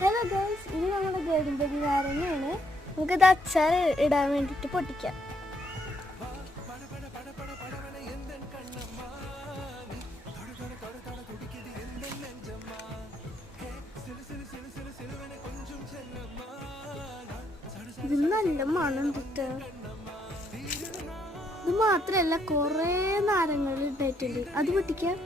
Hello guys, ഇത് നമ്മുടെ ഗഡുംപതി നാരങ്ങയാണ്. നമുക്കിത് അച്ചാർ ഇടാൻ വേണ്ടിയിട്ട് പൊട്ടിക്കാം. ഇത് നല്ല മണം കിട്ട. ഇത് മാത്രല്ല കുറേ നാരങ്ങൾ ഉണ്ടായിട്ടുണ്ട്. അത് പൊട്ടിക്കാം.